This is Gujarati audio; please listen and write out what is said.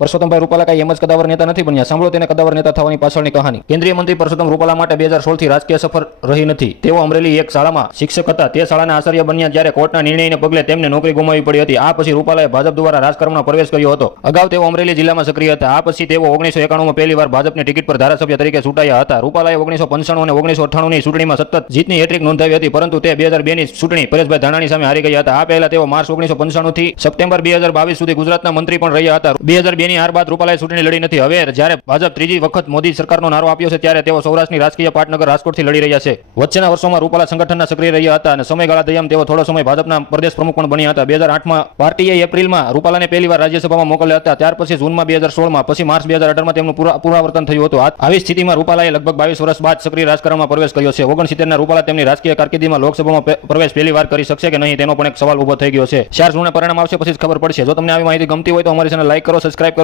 પરસોત્તમભાઈ રૂપાલા કઈ એમ જ કદાવર નેતા નથી બન્યા. સાંભળો તેને કદાવર નેતા થવાની પાછળની કહાની. કેન્દ્રીય મંત્રી પરસોત્તમ રૂપાલા માટે 2016 થી રાજકીય સફર રહી નથી. તેઓ અમરેલી એક શાળામાં શિક્ષક હતા. તે શાળાના આચાર્ય બન્યા જ્યારે કોર્ટના નિર્ણયને પગલે તેમને નોકરી ગુમાવવી પડી હતી. આ પછી રૂપાલાએ ભાજપ દ્વારા રાજકારણમાં પ્રવેશ કર્યો હતો. અગાઉ તેઓ અમરેલી જિલ્લામાં સક્રિય હતા. આ પછી તેઓ 1991માં પહેલીવાર ભાજપની ટિકિટ પર ધારાસભ્ય તરીકે ચૂંટાયા હતા. રૂપાલાએ 1995 અને 1998ની ચૂંટણીમાં સતત જીતની હેટ્રિક નોંધાવી હતી, પરંતુ તે 2002ની ચૂંટણી પરેશભાઈ ધાનાણી સામે હારી ગયા હતા. આ પહેલા તેઓ માર્ચ 1995 થી સપ્ટેમ્બર 2022 સુધી ગુજરાતના મંત્રી પણ રહ્યા હતા. 2002ની હાર બાદ રૂપાલાએ ચૂંટણી લડી નથી. હવે જ્યારે ભાજપ ત્રીજી વખત મોદી સરકારનો નારો આપ્યો છે ત્યારે તેઓ સૌરાષ્ટ્રની રાજકીય પાટનગર રાજકોટથી લડી રહ્યા છે. વચ્ચેના વર્ષોમાં રૂપાલા સંગઠનના સક્રિય રહ્યા હતા અને સમયગાળા દરમિયાન તેઓ થોડો સમય ભાજપના પ્રદેશ પ્રમુખ પણ બન્યા હતા. 2008માં પાર્ટીએ એપ્રિલમાં રૂપાલાને પહેલીવાર રાજ્યસભામાં મોકલ્યા હતા. ત્યાર પછી જૂનમાં 2016માં, પછી માર્ચ 2018માં તેમનું પુનરાવર્તન થયું હતું. આવી સ્થિતિમાં રૂપાલાએ લગભગ 22 વર્ષ બાદ સક્રિય રાજકારણમાં પ્રવેશ કર્યો છે. 69ના રૂપાલા તેમની રાજકીય કારકિર્દીમાં લોકસભામાં પ્રવેશ પહેલીવાર કરી શકશે કે નહીં તેનો પણ એક સવાલ ઉભો થઈ ગયો છે. 4 જૂને પરિણામ આવશે પછી જ ખબર પડશે. જો તમને આવી માહિતી ગમતી હોય તો અમારી ચેનલ લાઈક કરો, સબસ્ક્રાઇબ